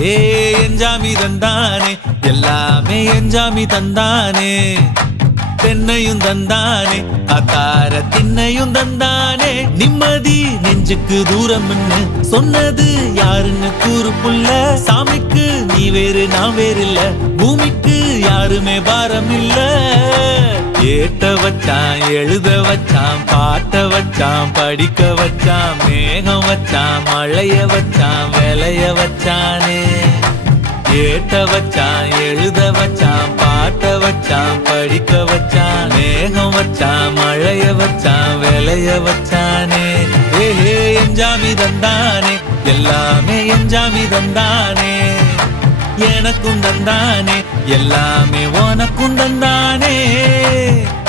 ஏ எஞ்சாமி தந்தானே எல்லாமே எஞ்சாமி தந்தானே தென்னையும் தந்தானே அத்தார திண்ணையும் தந்தானே நிம்மதி நெஞ்சுக்கு தூரம்னு சொன்னது யாருன்னு கூறு புள்ள சாமிக்கு நீ வேறு நான் வேறு இல்ல பூமிக்கு யாருமே பாரம் இல்ல ஏட்ட வச்சான் எழுத வச்சான் பாட்ட வச்சான் படிக்க வச்சான் மேகம் வச்சான் மழைய வச்சான் விளைய வச்சானே ஏட்ட வச்சான் எழுத வச்சான் பாட்ட வச்சான் படிக்க வச்சான் மேகம் வச்சான் மழைய வச்சான் விளைய வச்சானே ஏஹே எஞ்சாமி தந்தானே எல்லாமே எஞ்சாமி தந்தானே எனக்கும் தந்தானே எல்லாமே உனக்கும் தந்தானே